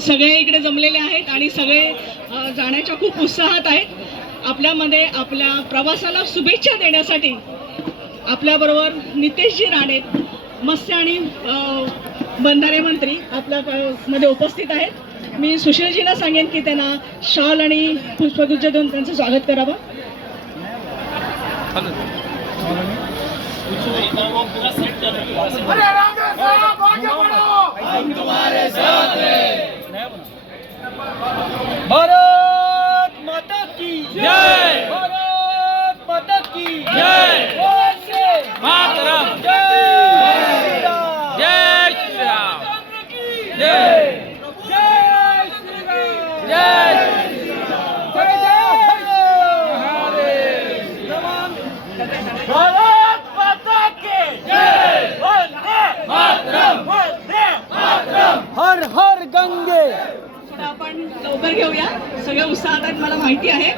सगळे इकडे जमलेले आहेत आणि सगळे जाण्याच्या खूप उत्साहात आहेत। आपल्यामध्ये आपल्या प्रवासाला शुभेच्छा देण्यासाठी आपल्याबरोबर नितेशजी राणे मत्स्य आणि बंधारे मंत्री आपल्यामध्ये उपस्थित आहेत। मी सुशीलजींना सांगेन की त्यांना शॉल आणि पुष्पगुच्छ देऊन त्यांचं स्वागत करावं। भारत माता की जय, भारत माता की जय, वंदे मातरम, जय श्री राम, जय श्री राम, जय जय श्री राम, जय श्री राम, जय जय भारत माता की जय, वंदे मातरम, वंदे मातरम, हर हर गंगे। आपण लवकर घेऊया, सगळे उत्साहात आहेत मला माहिती आहे।